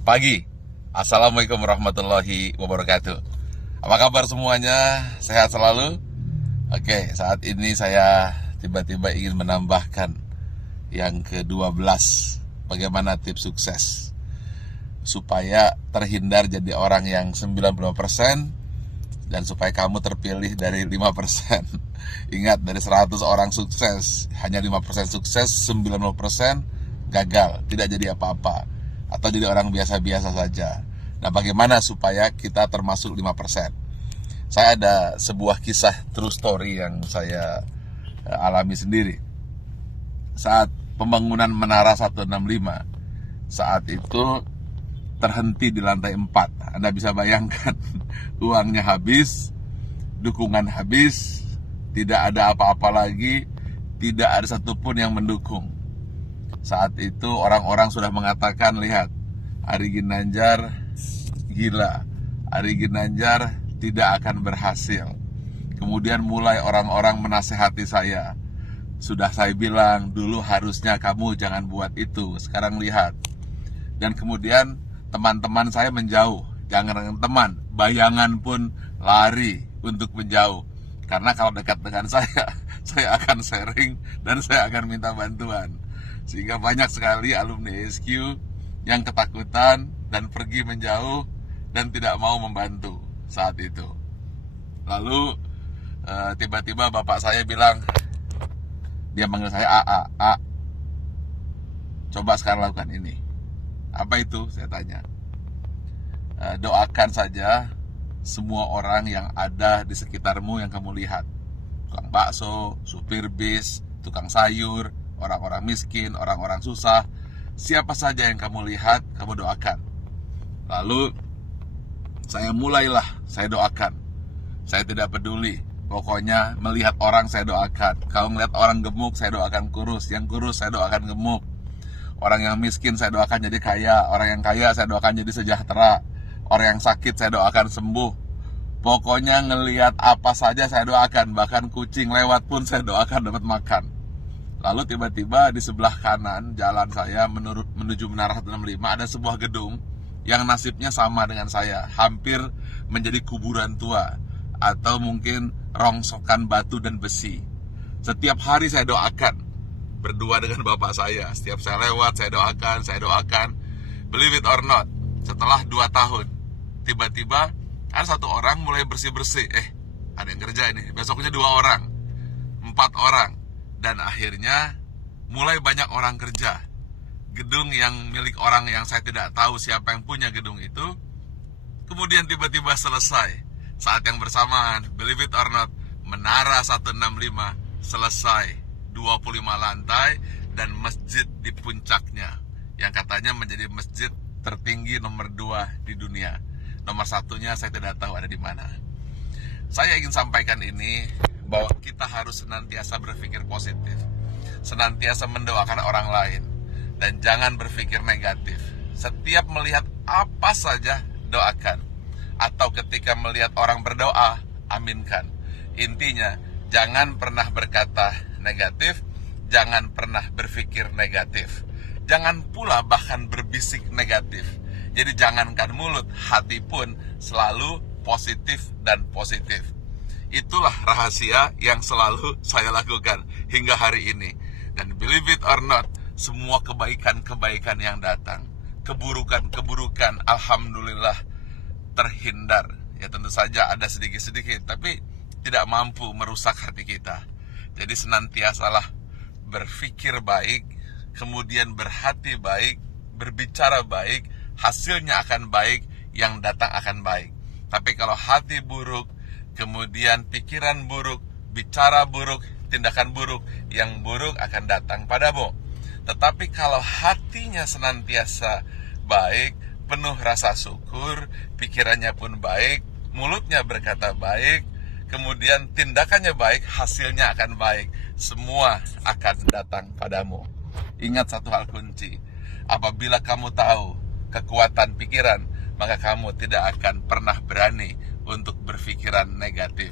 pagi. Assalamualaikum warahmatullahi wabarakatuh. Apa kabar semuanya? Sehat selalu? Oke, saat ini saya tiba-tiba ingin menambahkan yang ke-12. Bagaimana tips sukses supaya terhindar jadi orang yang 95% dan supaya kamu terpilih dari 5%. Ingat, dari 100 orang sukses, hanya 5% sukses, 90% gagal, tidak jadi apa-apa, atau jadi orang biasa-biasa saja. Nah, bagaimana supaya kita termasuk 5%? Saya ada sebuah kisah true story yang saya alami sendiri. Saat pembangunan Menara 165, saat itu terhenti di lantai 4. Anda bisa bayangkan, uangnya habis, dukungan habis, tidak ada apa-apa lagi, tidak ada satupun yang mendukung. Saat itu orang-orang sudah mengatakan, lihat, Ari Ginanjar gila, Ari Ginanjar tidak akan berhasil. Kemudian mulai orang-orang menasehati saya. Sudah saya bilang, dulu harusnya kamu jangan buat itu, sekarang lihat. Dan kemudian teman-teman saya menjauh. Jangan teman, bayangan pun lari untuk menjauh. Karena kalau dekat dengan saya akan sharing dan saya akan minta bantuan. Sehingga banyak sekali alumni SQ yang ketakutan dan pergi menjauh dan tidak mau membantu saat itu. Lalu tiba-tiba bapak saya bilang, dia manggil saya A, coba sekarang lakukan ini. Apa itu? Saya tanya. Doakan saja semua orang yang ada di sekitarmu yang kamu lihat. Tukang bakso, supir bis, tukang sayur, orang-orang miskin, orang-orang susah. Siapa saja yang kamu lihat, kamu doakan. Lalu saya doakan. Saya tidak peduli. Pokoknya melihat orang saya doakan. Kalau melihat orang gemuk, saya doakan kurus. Yang kurus saya doakan gemuk. Orang yang miskin saya doakan jadi kaya. Orang yang kaya saya doakan jadi sejahtera. Orang yang sakit saya doakan sembuh. Pokoknya ngelihat apa saja saya doakan. Bahkan kucing lewat pun saya doakan dapat makan. Lalu tiba-tiba di sebelah kanan jalan saya menuju Menara 165 ada sebuah gedung yang nasibnya sama dengan saya. Hampir menjadi kuburan tua atau mungkin rongsokan batu dan besi. Setiap hari saya doakan. Berdua dengan bapak saya. Setiap saya lewat saya doakan. Believe it or not, setelah 2 tahun tiba-tiba ada satu orang mulai bersih-bersih. Ada yang kerja ini. Besoknya 2 orang, 4 orang. Dan akhirnya mulai banyak orang kerja. Gedung yang milik orang yang saya tidak tahu siapa yang punya gedung itu, kemudian tiba-tiba selesai. Saat yang bersamaan, believe it or not, Menara 165 selesai, 25 lantai dan masjid di puncaknya, yang katanya menjadi masjid tertinggi nomor 2 di dunia. Nomor 1-nya saya tidak tahu ada di mana. Saya ingin sampaikan ini, bahwa kita harus senantiasa berpikir positif, senantiasa mendoakan orang lain, dan jangan berpikir negatif. Setiap melihat apa saja, doakan. Atau ketika melihat orang berdoa, aminkan. Intinya, jangan pernah berkata negatif, jangan pernah berpikir negatif. Jangan pula bahkan berbisik negatif. Jadi jangankan mulut, hati pun selalu positif dan positif. Itulah rahasia yang selalu saya lakukan hingga hari ini. Dan believe it or not, semua kebaikan-kebaikan yang datang, keburukan-keburukan, alhamdulillah terhindar. Ya tentu saja ada sedikit-sedikit, tapi tidak mampu merusak hati kita. Jadi senantiasalah berpikir baik, kemudian berhati baik, berbicara baik, hasilnya akan baik, yang datang akan baik. Tapi kalau hati buruk, kemudian pikiran buruk, bicara buruk, tindakan buruk, yang buruk akan datang padamu. Tetapi kalau hatinya senantiasa baik, penuh rasa syukur, pikirannya pun baik, mulutnya berkata baik, kemudian tindakannya baik, hasilnya akan baik. Semua akan datang padamu. Ingat satu hal kunci, apabila kamu tahu kekuatan pikiran, maka kamu tidak akan pernah berani untuk berpikiran negatif.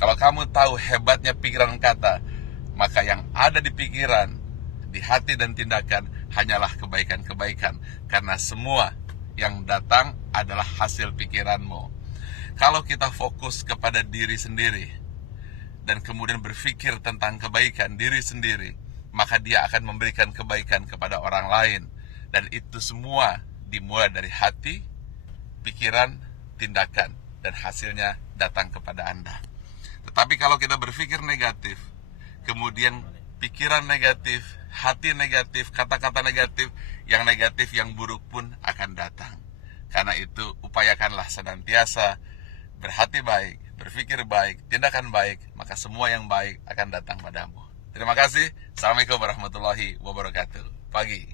Kalau kamu tahu hebatnya pikiran kata, maka yang ada di pikiran, di hati dan tindakan hanyalah kebaikan-kebaikan. Karena semua yang datang adalah hasil pikiranmu. Kalau kita fokus kepada diri sendiri dan kemudian berpikir tentang kebaikan diri sendiri, maka dia akan memberikan kebaikan kepada orang lain. Dan itu semua dimulai dari hati, pikiran, tindakan, dan hasilnya datang kepada Anda. Tetapi kalau kita berpikir negatif, kemudian pikiran negatif, hati negatif, kata-kata negatif, yang buruk pun akan datang. Karena itu upayakanlah senantiasa berhati baik, berpikir baik, tindakan baik, maka semua yang baik akan datang padamu. Terima kasih. Assalamualaikum warahmatullahi wabarakatuh. Pagi.